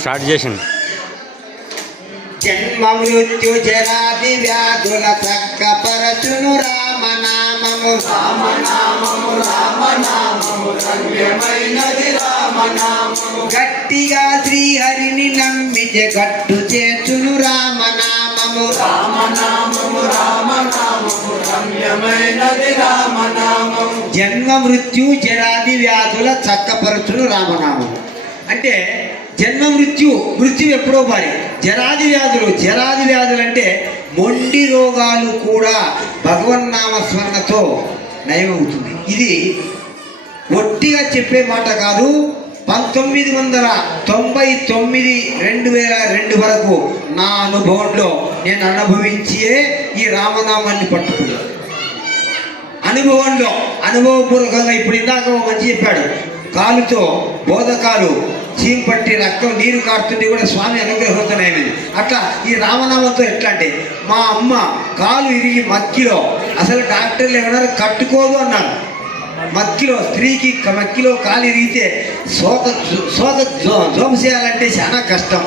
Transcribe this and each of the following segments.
Start చేసింది. జన్మ మృత్యు జరాది వ్యాధుల చక్క పరచును రామనామము రామనామము రామనామము రమ్యమైనది రామనామము గట్టిగా శ్రీహరిని నమ్మితే గట్టు చేర్చును రామనామము రామనామము రామనామము రమ్యమైనది రామనామము. జన్మ మృత్యు జరాది వ్యాధుల చక్కపరచును రామనామము. అంటే జన్మ మృత్యు మృత్యు ఎప్పుడో పారి జరాది వ్యాధులు జరాది వ్యాధులు అంటే మొండి రోగాలు కూడా భగవన్నామ స్మరణతో నయమవుతుంది. ఇది ఒట్టిగా చెప్పే మాట కాదు పంతొమ్మిది వందల తొంభై తొమ్మిది రెండు వేల రెండు వరకు నా అనుభవంలో నేను అనుభవించే ఈ రామనామాన్ని పట్టుకున్నాను. అనుభవంలో అనుభవపూర్వకంగా ఇప్పుడు ఇందాక మంచి చెప్పాడు కాలుతో బోధకాలు చీంపట్టి రక్తం నీరు కారుతుంటే కూడా స్వామి అనుగ్రహవుతున్నాయి అట్లా ఈ రామనామంతో ఎట్లా అంటే మా అమ్మ కాలు ఇరిగి మక్కిలో అసలు డాక్టర్లు ఏమన్నారు? కట్టుకోదు అన్నారు. మక్కిలో స్త్రీకి మక్కిలో కాలు ఇరిగితే శోక శోక జోమ చేయాలంటే చాలా కష్టం.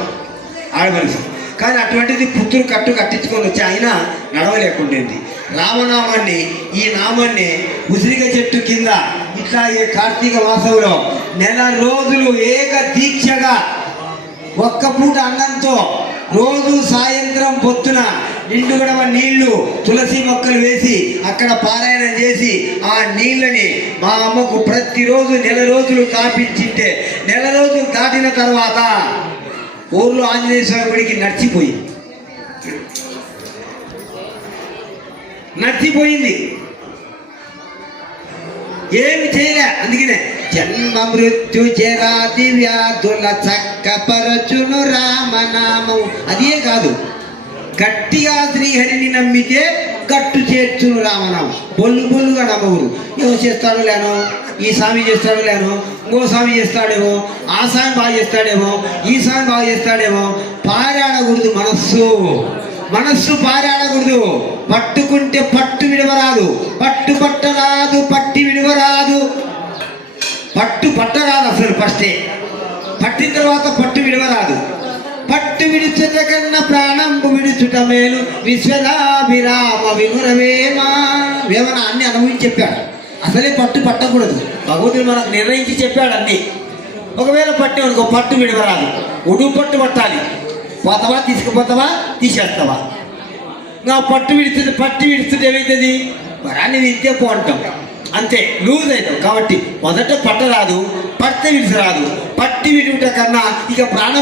ఆడమనిషి. కానీ అటువంటిది పుత్రుడు కట్టు కట్టించుకొని వచ్చి ఆయన నడవలేకుండేది. రామనామాన్ని ఈ నామాన్ని ఉసిరిక చెట్టు కింద ఇట్లా ఏ కార్తీక మాసంలో నెల రోజులు ఏక దీక్షగా ఒక్క పూట అన్నంతో రోజు సాయంత్రం పొద్దున నిండు గడవ నీళ్ళు తులసి మొక్కలు వేసి అక్కడ పారాయణం చేసి ఆ నీళ్ళని మా అమ్మకు ప్రతిరోజు నెల రోజులు తాపించింటే నెల రోజులు దాటిన తర్వాత ఊర్లో ఆంజనేయ స్వామి గుడికి నడిచిపోయింది నడిచిపోయింది. ఏమి చేయలే అందుకనే జన్మ మృత్యు జరాది వ్యాధుల చక్కపరచును రామనామం. అదే కాదు గట్టిగా శ్రీహరిని నమ్మితే గట్టు చేర్చును రామనామం. బొల్లు బొల్లుగా నమ్మవురు ఏమో చేస్తాడో లేనో ఈ స్వామి చేస్తాడో లేనో ఇంకో స్వామి చేస్తాడేమో ఆ స్వామి బాగా చేస్తాడేమో ఈ స్వామి బాగా చేస్తాడేమో పారాడకూడదు మనస్సు. మనస్సు పారాడకూడదు. పట్టుకుంటే పట్టు విడవరాదు. పట్టు పట్టరాదు పట్టి విడవరాదు. పట్టు పట్టరాదు అసలు ఫస్టే. పట్టిన తర్వాత పట్టు విడవరాదు. పట్టు విడుచుట కన్నా ప్రాణంపు విడుచుట మేలు. విశ్వదాభిరామ విమురవేమా వేమన అన్ని అనుభవించి చెప్పాడు. అసలే పట్టు పట్టకూడదు. భగవంతుడు మనకు నిర్ణయించి చెప్పాడు అన్నీ. ఒకవేళ పట్టే అనుకో పట్టు విడవరాదు. ఒడు పట్టు పట్టాలి. పోతావా తీసుకుపోతావా తీసేస్తావా? ఇంకా పట్టు విడుతుంది పట్టు విడుతుంటే ఏమవుతుంది వరాన్ని వింటే పోంటాం అంతే లూజ్ అవుతాం కాబట్టి మొదట పట్టరాదు పట్ట విడిచి రాదు. పట్టి విడుట కన్నా ఇక ప్రాణం